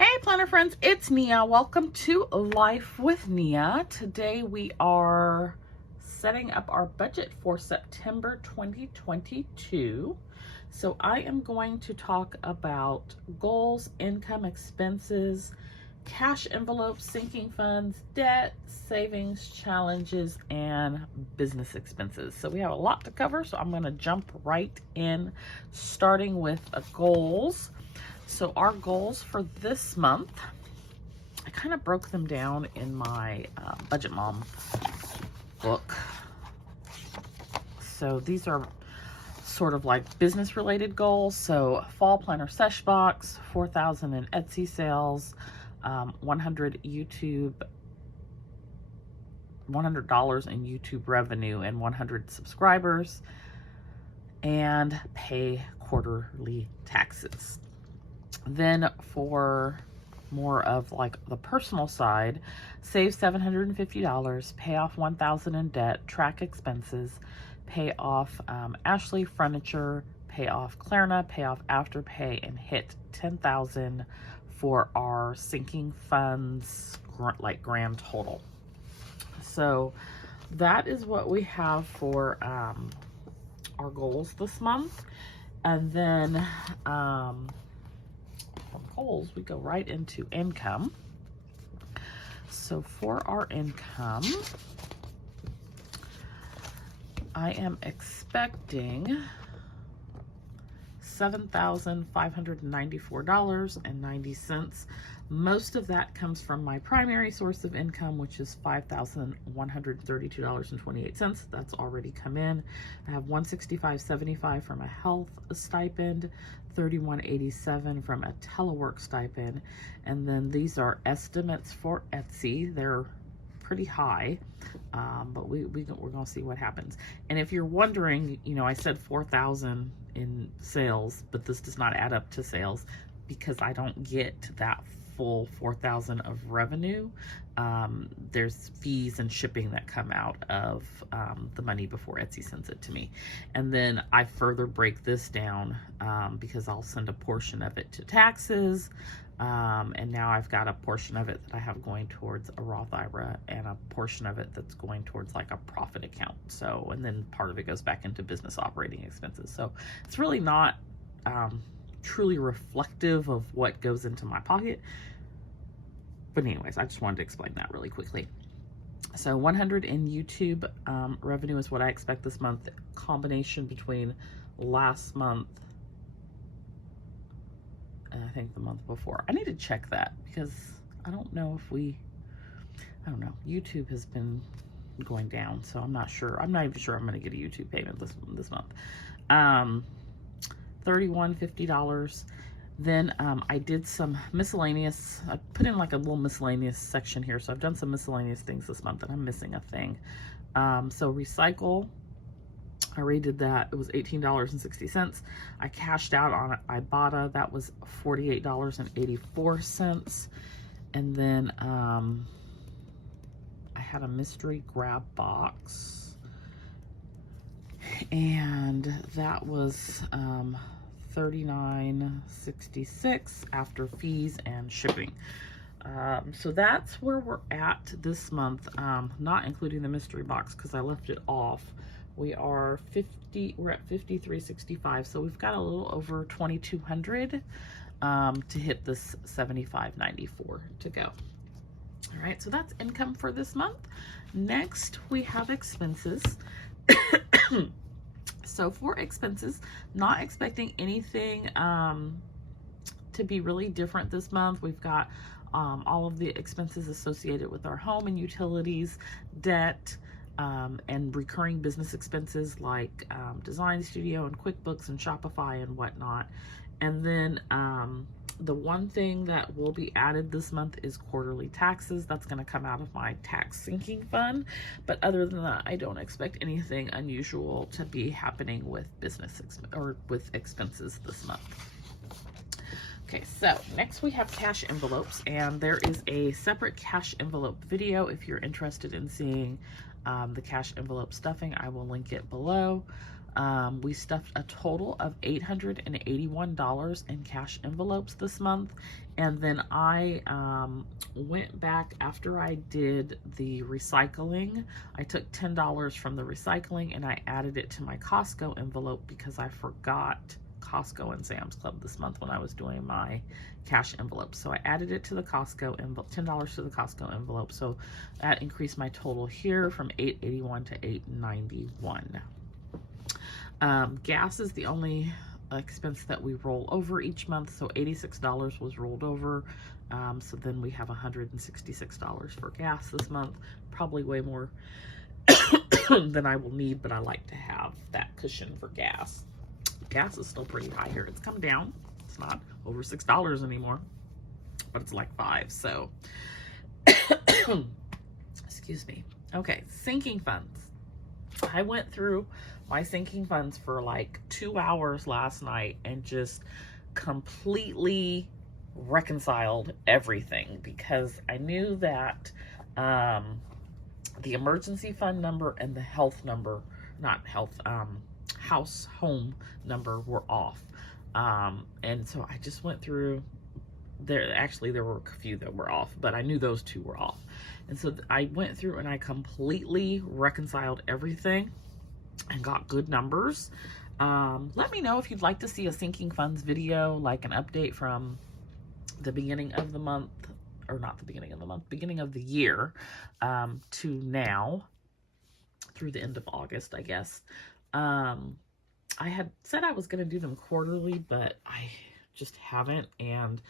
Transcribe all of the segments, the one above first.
Hey planner friends, it's Nia. Welcome to Life with Nia. Today we are setting up our budget for September 2022. So I am going to talk about goals, income, expenses, cash envelopes, sinking funds, debt, savings, challenges, and business expenses. So we have a lot to cover, so I'm going to jump right in, starting with goals. So our goals for this month, I kind of broke them down in my Budget Mom book. So these are sort of like business related goals. So fall planner sesh box, 4,000 in Etsy sales, $100 in YouTube revenue, and 100 subscribers, and pay quarterly taxes. Then for more of like the personal side, save $750, pay off $1,000 in debt, track expenses, pay off Ashley Furniture, pay off Klarna, pay off Afterpay, and hit $10,000 for our sinking funds, like grand total. So that is what we have for our goals this month. And then from goals, we go right into income. So for our income, I am expecting $7,594.90. Most of that comes from my primary source of income, which is $5,132.28. That's already come in. I have $165.75 from a health stipend, $31.87 from a telework stipend, and then these are estimates for Etsy. They're pretty high, but we're gonna see what happens. And if you're wondering, you know, I said 4,000 in sales, but this does not add up to sales because I don't get that full 4,000 of revenue. There's fees and shipping that come out of the money before Etsy sends it to me. And then I further break this down because I'll send a portion of it to taxes. And now I've got a portion of it that I have going towards a Roth IRA and a portion of it that's going towards like a profit account. So, and then part of it goes back into business operating expenses. So it's really not truly reflective of what goes into my pocket. But anyways, I just wanted to explain that really quickly. So 100 in YouTube revenue is what I expect this month. Combination between last month and I think the month before. I need to check that because I don't know if I don't know. YouTube has been going down, so I'm not sure. I'm not even sure I'm going to get a YouTube payment this month. $31.50. Then I did some miscellaneous. I put in like a little miscellaneous section here. So I've done some miscellaneous things this month and I'm missing a thing. So recycle, I redid that. It was $18.60. I cashed out on Ibotta. That was $48.84. And then I had a mystery grab box. And that was $39.66 after fees and shipping. So that's where we're at this month, not including the mystery box because I left it off. We're at $53.65, so we've got a little over $2,200 to hit this $75.94 to go. All right, so that's income for this month. Next, we have expenses. So for expenses, not expecting anything to be really different this month. We've got all of the expenses associated with our home and utilities, debt, and recurring business expenses like Design Studio and QuickBooks and Shopify and whatnot. And then the one thing that will be added this month is quarterly taxes. That's going to come out of my tax sinking fund. But other than that, I don't expect anything unusual to be happening with business or with expenses this month. Okay, so next we have cash envelopes, and there is a separate cash envelope video. If you're interested in seeing the cash envelope stuffing, I will link it below. We stuffed a total of $881 in cash envelopes this month. And then I went back after I did the recycling. I took $10 from the recycling and I added it to my Costco envelope because I forgot Costco and Sam's Club this month when I was doing my cash envelope. So I added it to the Costco envelope, $10 to the Costco envelope. So that increased my total here from $881 to $891. Gas is the only expense that we roll over each month, so $86 was rolled over. So then we have $166 for gas this month, probably way more than I will need, but I like to have that cushion for gas. Gas is still pretty high here. It's come down. It's not over $6 anymore, but it's like $5, so excuse me. Okay, sinking funds. I went through my sinking funds for like 2 hours last night and just completely reconciled everything because I knew that the emergency fund number and the health number, not health, house home number were off. And so I just went through there. Actually, there were a few that were off, but I knew those two were off. And so I went through and I completely reconciled everything and got good numbers. Let me know if you'd like to see a sinking funds video, like an update from the beginning of the month, or not the beginning of the month, beginning of the year to now, through the end of August, I guess. I had said I was going to do them quarterly, but I just haven't, and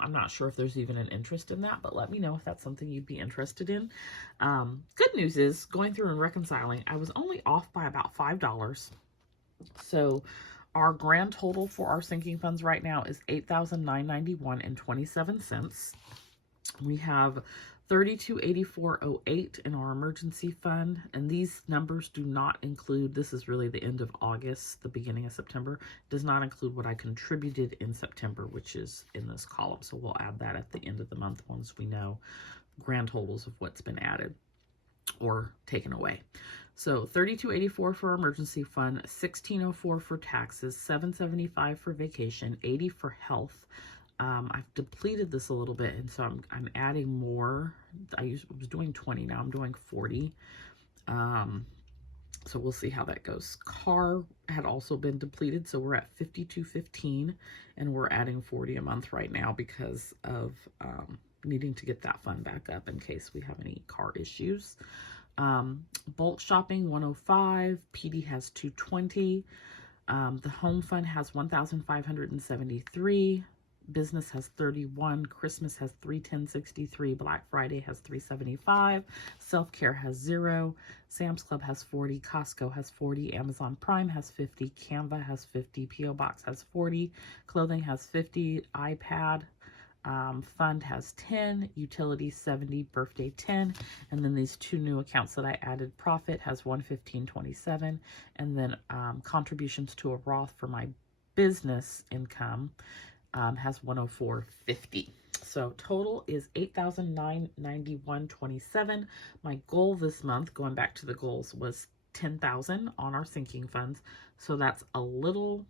I'm not sure if there's even an interest in that, but let me know if that's something you'd be interested in. Good news is, going through and reconciling, I was only off by about $5. So our grand total for our sinking funds right now is $8,991.27. We have $3284.08 in our emergency fund, and these numbers do not include, this is really the end of August, the beginning of September, does not include what I contributed in September, which is in this column. So we'll add that at the end of the month once we know grand totals of what's been added or taken away. So $3284 for emergency fund, $1604 for taxes, $775 for vacation, $80 for health. I've depleted this a little bit, and so I'm adding more. I was doing 20, now I'm doing 40. So we'll see how that goes. Car had also been depleted, so we're at $52.15, and we're adding 40 a month right now because of needing to get that fund back up in case we have any car issues. Bulk shopping, $105. PD has $220. The home fund has $1,573. Business has $31. Christmas has $310.63. Black Friday has $375. Self-care has $0. Sam's Club has $40. Costco has $40. Amazon Prime has $50. Canva has $50. P.O. Box has $40. Clothing has $50. iPad fund has $10. Utilities $70. Birthday $10. And then these two new accounts that I added. Profit has $115.27. And then contributions to a Roth for my business income has $104.50. So total is $8,991.27. My goal this month, going back to the goals, was $10,000 on our sinking funds. So that's a little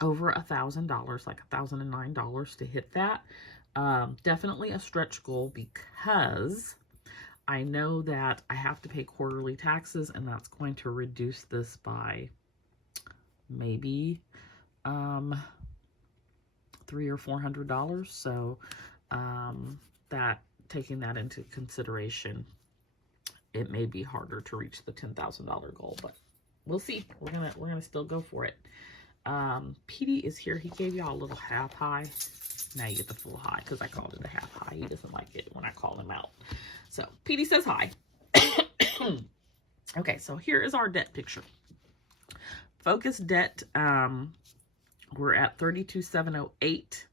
over $1,000, like $1,009 to hit that. Definitely a stretch goal because I know that I have to pay quarterly taxes, and that's going to reduce this by maybe $300 or $400. So that, taking that into consideration, it may be harder to reach the $10,000 goal, but we'll see. We're gonna still go for it. PD is here. He gave y'all a little half high. Now you get the full high because I called it a half high. He doesn't like it when I call him out. So PD says hi. Okay, so here is our debt picture. Focus debt, we're at $32,708.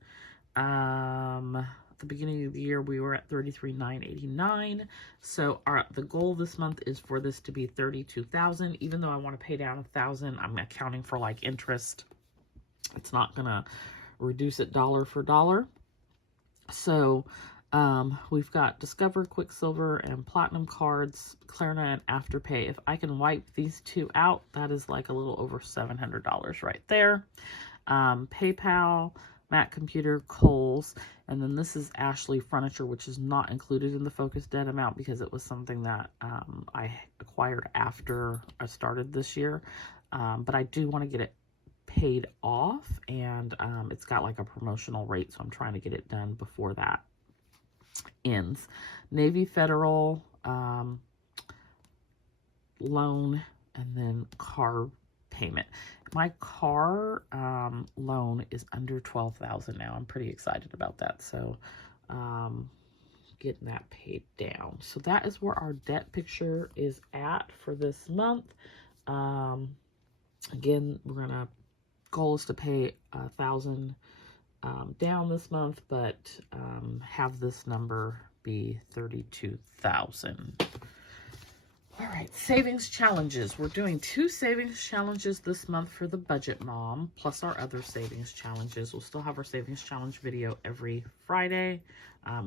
At the beginning of the year, we were at $33,989. So the goal this month is for this to be $32,000. Even though I want to pay down $1,000, I'm accounting for like interest. It's not gonna reduce it dollar for dollar. So We've got Discover, Quicksilver, and Platinum cards, Klarna, and Afterpay. If I can wipe these two out, that is like a little over $700 right there. PayPal, Mac Computer, Kohl's, and then this is Ashley Furniture, which is not included in the Focus Debt amount because it was something that I acquired after I started this year. But I do want to get it paid off, and it's got like a promotional rate, so I'm trying to get it done before that ends. Navy Federal loan, and then car payment. My car loan is under $12,000 now. I'm pretty excited about that. So getting that paid down. So that is where our debt picture is at for this month. Again, we're gonna goal is to pay $1,000 down this month, but have this number be $32,000. All right, savings challenges. We're doing 2 savings challenges this month for the Budget Mom, plus our other savings challenges. We'll still have our savings challenge video every Friday.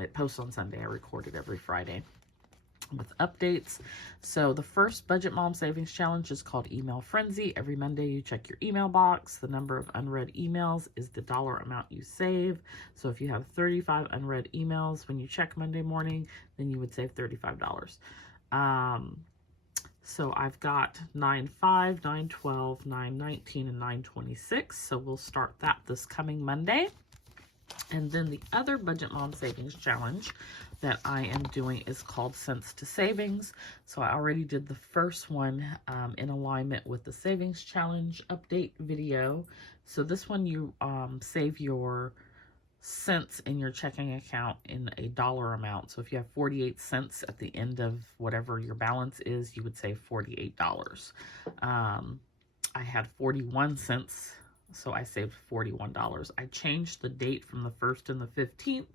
It posts on Sunday. I record it every Friday with updates. So the first Budget Mom Savings Challenge is called Email Frenzy. Every Monday you check your email box. The number of unread emails is the dollar amount you save. So if you have 35 unread emails when you check Monday morning, then you would save $35. So I've got 9/5, 9/12, 9/19, and 9/26. So we'll start that this coming Monday. And then the other Budget Mom Savings Challenge that I am doing is called Cents to Savings. So I already did the first one in alignment with the Savings Challenge update video. So this one you save your cents in your checking account in a dollar amount. So if you have 48 cents at the end of whatever your balance is, you would save $48. I had 41 cents, so I saved $41. I changed the date from the 1st and the 15th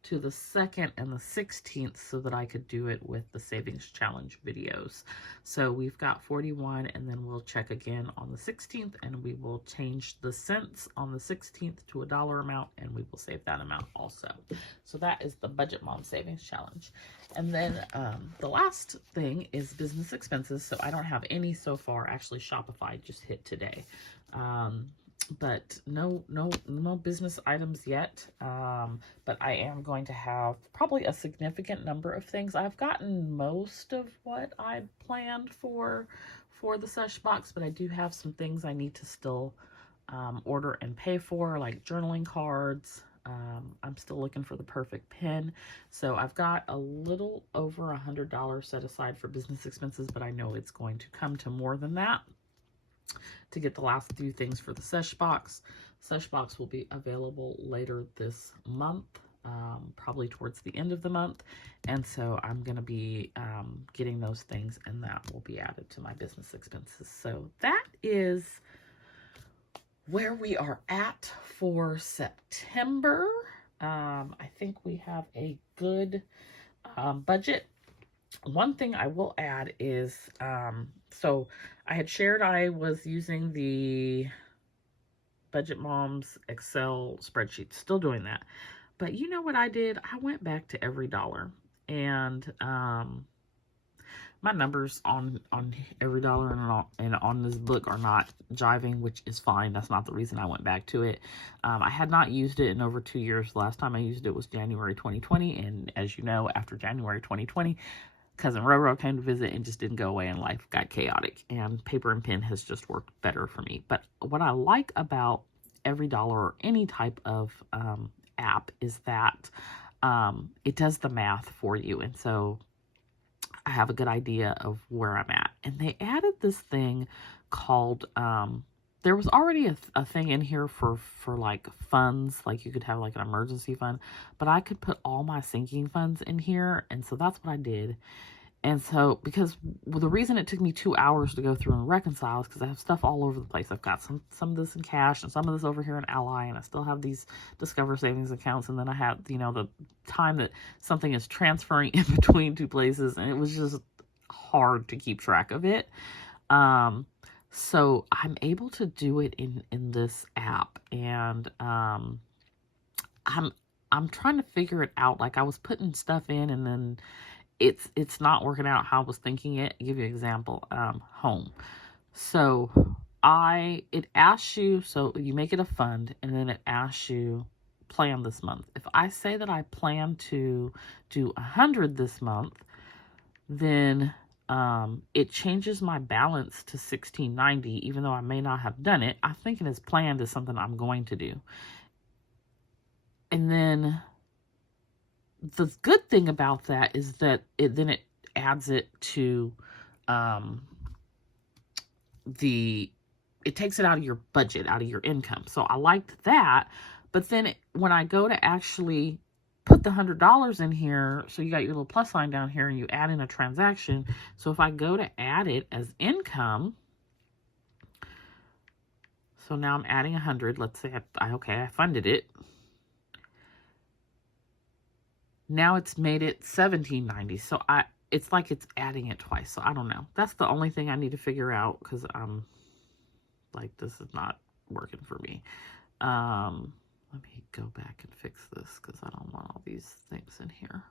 to the 2nd and the 16th so that I could do it with the Savings Challenge videos. So we've got 41, and then we'll check again on the 16th, and we will change the cents on the 16th to a dollar amount, and we will save that amount also. So that is the Budget Mom Savings Challenge. And then the last thing is business expenses. So I don't have any so far. Actually, Shopify just hit today. But no business items yet. But I am going to have probably a significant number of things. I've gotten most of what I planned for the Sesh box, but I do have some things I need to still order and pay for, like journaling cards. I'm still looking for the perfect pen. So I've got a little over $100 set aside for business expenses, but I know it's going to come to more than that to get the last few things for the Sesh box. Sesh box will be available later this month, probably towards the end of the month. And so I'm going to be getting those things, and that will be added to my business expenses. So that is where we are at for September. I think we have a good budget. One thing I will add is, so I had shared I was using the Budget Mom's Excel spreadsheet, still doing that. But you know what I did? I went back to every dollar, and my numbers on every dollar and on this book are not jiving, which is fine. That's not the reason I went back to it. I had not used it in over 2 years. The last time I used it was January 2020, and as you know, after January 2020, Cousin Roro came to visit and just didn't go away, and life got chaotic, and paper and pen has just worked better for me. But what I like about every dollar or any type of app is that it does the math for you, and so I have a good idea of where I'm at. And they added this thing called, there was already a thing in here for like funds, like you could have like an emergency fund, but I could put all my sinking funds in here. And so that's what I did. And so, because the reason it took me 2 hours to go through and reconcile is because I have stuff all over the place. I've got some of this in cash and some of this over here in Ally, and I still have these Discover savings accounts. And then I have, the time that something is transferring in between two places, and it was just hard to keep track of it. So I'm able to do it in this app, and I'm trying to figure it out. Like I was putting stuff in and then it's not working out how I was thinking it. I'll give you an example. Home. So it asks you, so you make it a fund and then it asks you plan this month. If I say that I plan to do 100 this month, then it changes my balance to 1690, even though I may not have done it. I'm thinking it's planned as something I'm going to do. And then the good thing about that is that it adds it to it takes it out of your budget, out of your income. So I liked that. But then when I go to actually put the $100 in here, so you got your little plus sign down here and you add in a transaction. So if I go to add it as income, so now I'm adding 100. Let's say I funded it. Now it's made it $17.90. So it's like it's adding it twice. So I don't know. That's the only thing I need to figure out because I'm like, this is not working for me. Let me go back and fix this because I don't want all these things in here.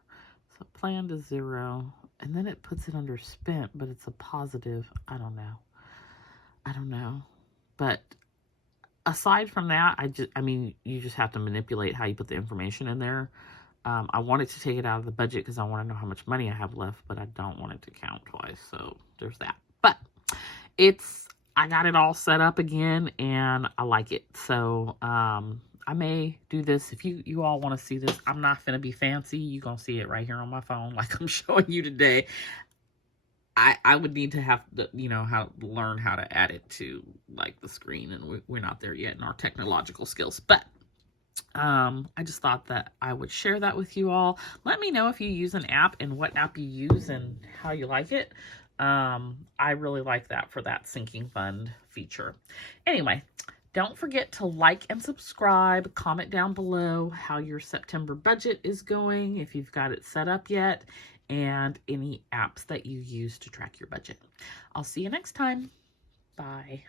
So planned is 0, and then it puts it under spent, but it's a positive. I don't know. But aside from that, you just have to manipulate how you put the information in there. I wanted to take it out of the budget because I want to know how much money I have left, but I don't want it to count twice. So there's that. But I got it all set up again and I like it. So, I may do this if you all want to see this. I'm not going to be fancy. You're going to see it right here on my phone like I'm showing you today. I would need to have to, learn how to add it to like the screen, and we're not there yet in our technological skills. But I just thought that I would share that with you all. Let me know if you use an app and what app you use and how you like it. I really like that for that sinking fund feature. Anyway, don't forget to like and subscribe. Comment down below how your September budget is going, if you've got it set up yet, and any apps that you use to track your budget. I'll see you next time. Bye.